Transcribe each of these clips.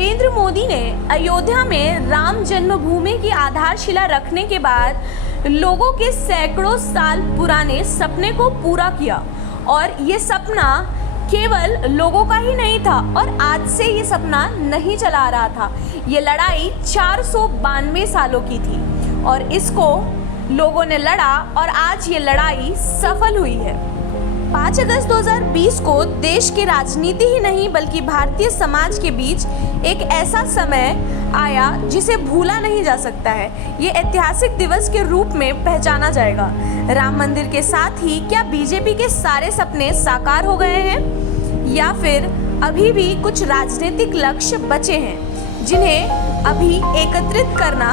नरेंद्र मोदी ने अयोध्या में राम जन्मभूमि की आधारशिला रखने के बाद लोगों के सैकड़ों साल पुराने सपने को पूरा किया और ये सपना केवल लोगों का ही नहीं था और आज से ये सपना नहीं चला रहा था। ये लड़ाई 492 सालों की थी और इसको लोगों ने लड़ा और आज ये लड़ाई सफल हुई है। 5 अगस्त 2020 को देश की राजनीति ही नहीं बल्कि भारतीय समाज के बीच एक ऐसा समय आया जिसे भूला नहीं जा सकता है। ये ऐतिहासिक दिवस के रूप में पहचाना जाएगा। राम मंदिर के साथ ही क्या बीजेपी के सारे सपने साकार हो गए हैं या फिर अभी भी कुछ राजनीतिक लक्ष्य बचे हैं जिन्हें अभी एकत्रित करना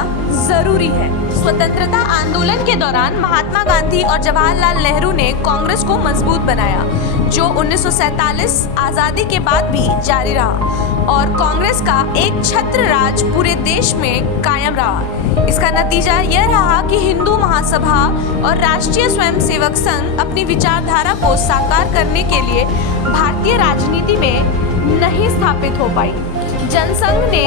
जरूरी है। स्वतंत्रता आंदोलन के दौरान महात्मा गांधी और जवाहरलाल नेहरू ने कांग्रेस को मजबूत बनाया, जो 1947 आज़ादी के बाद भी जारी रहा और कांग्रेस का एक छत्र राज पूरे देश में कायम रहा। इसका नतीजा यह रहा कि हिंदू महासभा और राष्ट्रीय स्वयंसेवक संघ अपनी विचारधारा को साकार करने के लिए भारतीय राजनीति में नहीं स्थापित हो पाई। जनसंघ ने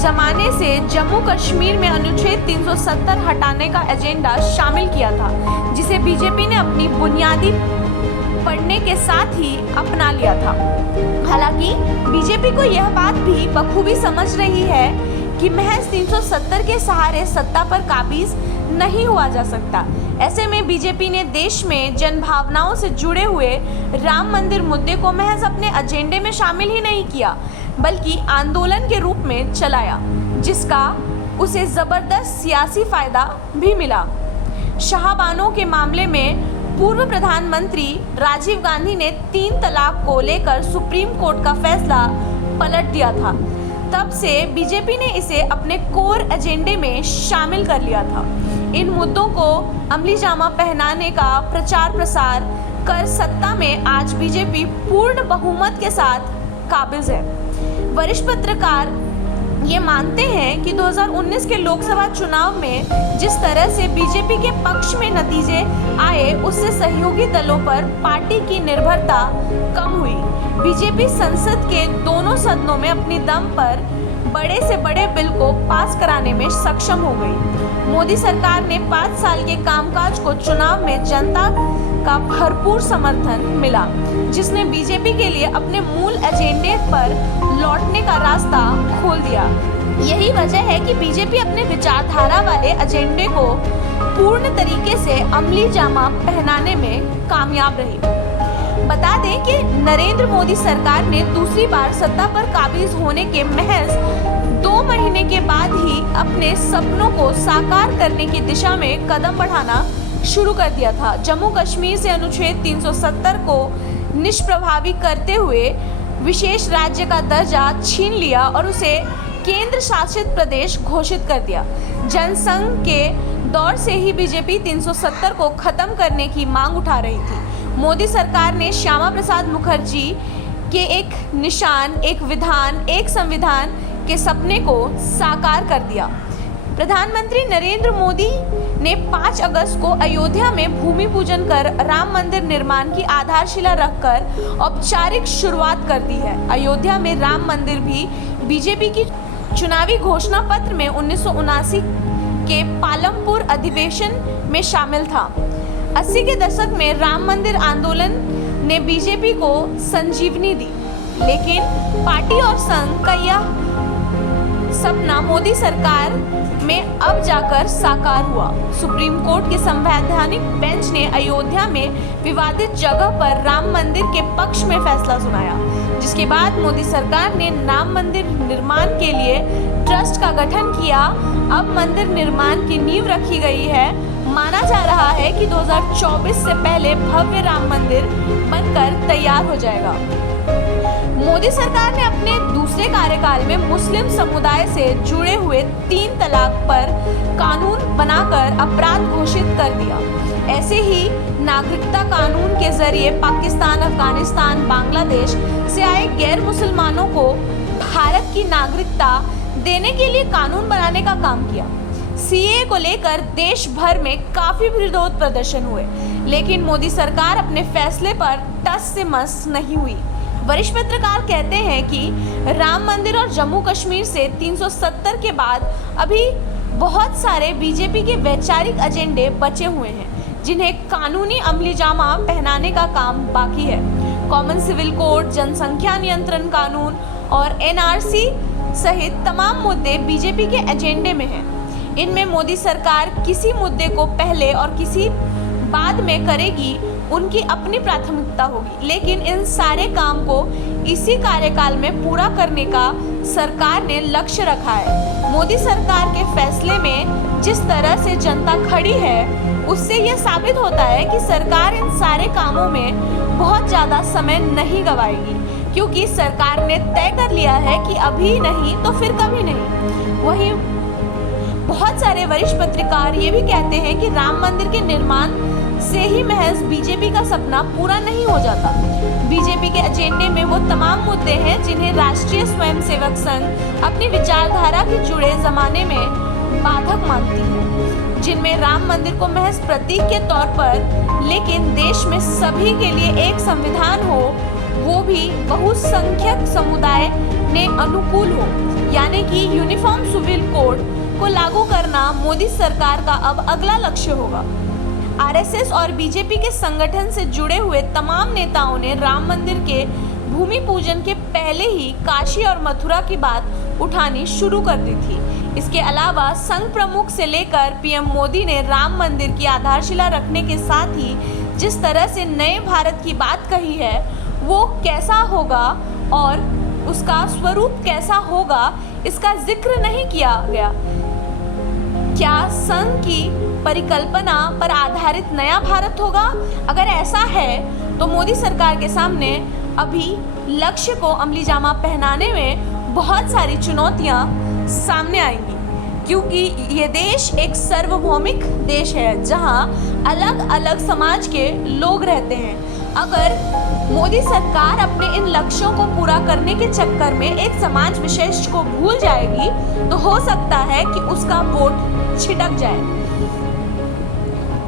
जमाने से जम्मू कश्मीर में अनुच्छेद 370 हटाने का एजेंडा शामिल किया था, जिसे बीजेपी ने अपनी बुनियादी पढ़ने के साथ ही अपना लिया था। हालांकि बीजेपी को यह बात भी बखूबी समझ रही है कि महज 370 के सहारे सत्ता पर काबिज नहीं हुआ जा सकता। ऐसे में बीजेपी ने देश में जनभावनाओं से जुड़े हुए राम मंदिर मुद्दे को महज अपने एजेंडे में शामिल ही नहीं किया बल्कि आंदोलन के रूप में चलाया, जिसका उसे जबरदस्त सियासी फायदा भी मिला। शाहबानों के मामले में पूर्व प्रधानमंत्री राजीव गांधी ने 3 तलाक को लेकर सुप्रीम कोर्ट का फैसला पलट दिया था। तब से बीजेपी ने इसे अपने कोर एजेंडे में शामिल कर लिया था। इन मुद्दों को अमली जामा पहनाने का प्रचार प्रसार कर सत्ता में आज बीजेपी पूर्ण बहुमत के साथ काबिज है। वरिष्ठ पत्रकार ये मानते हैं कि 2019 के लोकसभा चुनाव में जिस तरह से बीजेपी के पक्ष में नतीजे आए, उससे सहयोगी दलों पर पार्टी की निर्भरता कम हुई। बीजेपी संसद के दोनों सदनों में अपनी दम पर बड़े से बड़े बिल को पास कराने में सक्षम हो गई। मोदी सरकार ने 5 साल के कामकाज को चुनाव में जनता का भरपूर समर्थन मिला, जिसने बीजेपी के लिए अपने मूल एजेंडे पर लौटने का रास्ता खोल दिया। यही वजह है कि बीजेपी अपने विचारधारा वाले एजेंडे को पूर्ण तरीके से अमली जामा पहनाने में कामयाब रही। बता दें कि नरेंद्र मोदी सरकार ने दूसरी बार सत्ता पर काबिज होने के महज 2 महीने के बाद ही अपने सपनों को साकार करने की दिशा में कदम बढ़ाना शुरू कर दिया था। जम्मू कश्मीर से अनुच्छेद 370 को निष्प्रभावी करते हुए विशेष राज्य का दर्जा छीन लिया और उसे केंद्र शासित प्रदेश घोषित कर दिया। जनसंघ के दौर से ही बीजेपी 370 को खत्म करने की मांग उठा रही थी। मोदी सरकार ने श्यामा प्रसाद मुखर्जी के एक निशान, एक विधान, एक संविधान के सपने को साकार कर दिया। प्रधानमंत्री नरेंद्र मोदी ने 5 अगस्त को अयोध्या में भूमि पूजन कर राम मंदिर निर्माण की आधारशिला रखकर औपचारिक शुरुआत कर दी है। अयोध्या में राम मंदिर भी बीजेपी की चुनावी घोषणा पत्र में 1979 के पालमपुर अधिवेशन में शामिल था। 80 के दशक में राम मंदिर आंदोलन ने बीजेपी को संजीवनी दी, लेकिन पार्टी और संघ का यह सपना मोदी सरकार में अब जाकर साकार हुआ। सुप्रीम कोर्ट के संवैधानिक बेंच ने अयोध्या में विवादित जगह पर राम मंदिर के पक्ष में फैसला सुनाया, जिसके बाद मोदी सरकार ने राम मंदिर निर्माण के लिए ट्रस्ट का गठन किया। अब मंदिर निर्माण की नींव रखी गई है। माना जा रहा है कि 2024 से पहले भव्य राम मंदिर बनकर तैयार हो जाएगा। मोदी सरकार ने अपने दूसरे कार्यकाल में मुस्लिम समुदाय से जुड़े हुए 3 तलाक पर कानून बनाकर अपराध घोषित कर दिया। ऐसे ही नागरिकता कानून के जरिए पाकिस्तान, अफगानिस्तान, बांग्लादेश से आए गैर मुसलमानों को भारत की नागरिकता देने के लिए कानून बनाने का काम किया। सीएए को लेकर देश भर में काफी विरोध प्रदर्शन हुए, लेकिन मोदी सरकार अपने फैसले पर टस से मस नहीं हुई। वरिष्ठ पत्रकार कहते हैं कि राम मंदिर और जम्मू कश्मीर से 370 के बाद अभी बहुत सारे बीजेपी के वैचारिक एजेंडे बचे हुए हैं जिन्हें कानूनी अमलीजामा पहनाने का काम बाकी है। कॉमन सिविल कोड, जनसंख्या नियंत्रण कानून और एनआरसी सहित तमाम मुद्दे बीजेपी के एजेंडे में हैं। इनमें मोदी सरकार किसी मुद्दे को पहले और किसी बाद में करेगी, उनकी अपनी प्राथमिकता होगी, लेकिन इन सारे काम को इसी कार्यकाल में पूरा करने का सरकार ने लक्ष्य रखा है। मोदी सरकार के फैसले में जिस तरह से जनता खड़ी है उससे यह साबित होता है कि सरकार इन सारे कामों में बहुत ज़्यादा समय नहीं गंवाएगी, क्योंकि सरकार ने तय कर लिया है कि अभी नहीं तो फिर कभी नहीं। वहीं बहुत सारे वरिष्ठ पत्रकार ये भी कहते हैं कि राम मंदिर के निर्माण से ही महज बीजेपी का सपना पूरा नहीं हो जाता। बीजेपी के एजेंडे में वो तमाम मुद्दे हैं जिन्हें राष्ट्रीय स्वयंसेवक संघ अपनी विचारधारा के जुड़े जमाने में बाधक मानती है, जिनमें राम मंदिर को महज प्रतीक के तौर पर, लेकिन देश में सभी के लिए एक संविधान हो, वो भी बहुसंख्यक समुदाय ने अनुकूल हो, यानी कि यूनिफॉर्म सिविल कोड को लागू करना मोदी सरकार का अब अगला लक्ष्य होगा। आरएसएस और बीजेपी के संगठन से जुड़े हुए तमाम नेताओं ने राम मंदिर के भूमि पूजन के पहले ही काशी और मथुरा की बात उठानी शुरू कर दी थी। इसके अलावा संघ प्रमुख से लेकर पीएम मोदी ने राम मंदिर की आधारशिला रखने के साथ ही जिस तरह से नए भारत की बात कही है वो कैसा होगा और उसका स्वरूप कैसा होगा, इसका जिक्र नहीं किया गया। क्या संघ की परिकल्पना पर आधारित नया भारत होगा? अगर ऐसा है तो मोदी सरकार के सामने अभी लक्ष्य को अमलीजामा पहनाने में बहुत सारी चुनौतियां सामने आएंगी, क्योंकि ये देश एक सार्वभौमिक देश है जहां अलग अलग समाज के लोग रहते हैं। अगर मोदी सरकार अपने इन लक्ष्यों को पूरा करने के चक्कर में एक समाज विशेष को भूल जाएगी तो हो सकता है कि उसका वोट छिटक जाए।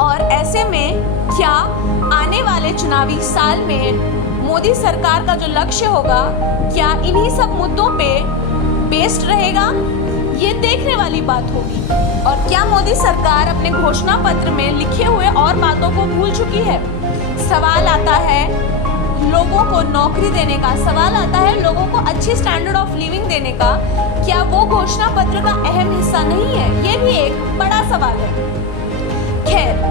और ऐसे में क्या आने वाले चुनावी साल में मोदी सरकार का जो लक्ष्य होगा क्या इन्हीं सब मुद्दों पे बेस्ड रहेगा, ये देखने वाली बात होगी। और क्या मोदी सरकार अपने घोषणा पत्र में लिखे हुए और बातों को भूल चुकी है? सवाल आता है लोगों को नौकरी देने का, सवाल आता है लोगों को अच्छी स्टैंडर्ड ऑफ लिविंग देने का। क्या वो घोषणा पत्र का अहम हिस्सा नहीं है? ये भी एक बड़ा सवाल है। खैर,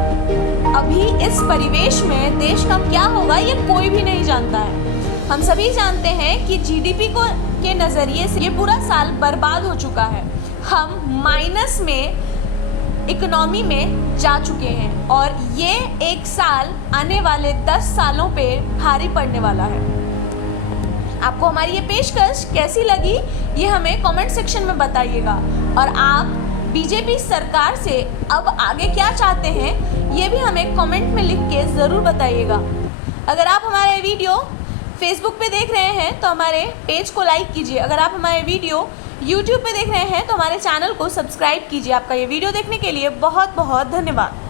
अभी इस परिवेश में देश का क्या होगा ये कोई भी नहीं जानता है। हम सभी जानते हैं कि जीडीपी के नज़रिए से ये पूरा साल बर्बाद हो चुका है। हम माइनस में इकोनॉमी में जा चुके हैं और ये एक साल आने वाले 10 सालों पे भारी पड़ने वाला है। आपको हमारी ये पेशकश कैसी लगी ये हमें कमेंट सेक्शन में बताइएगा, और आप बीजेपी सरकार से अब आगे क्या चाहते हैं ये भी हमें कमेंट में लिख के ज़रूर बताइएगा। अगर आप हमारे वीडियो फेसबुक पे देख रहे हैं तो हमारे पेज को लाइक कीजिए। अगर आप हमारे वीडियो यूट्यूब पे देख रहे हैं तो हमारे चैनल को सब्सक्राइब कीजिए। आपका ये वीडियो देखने के लिए बहुत बहुत धन्यवाद।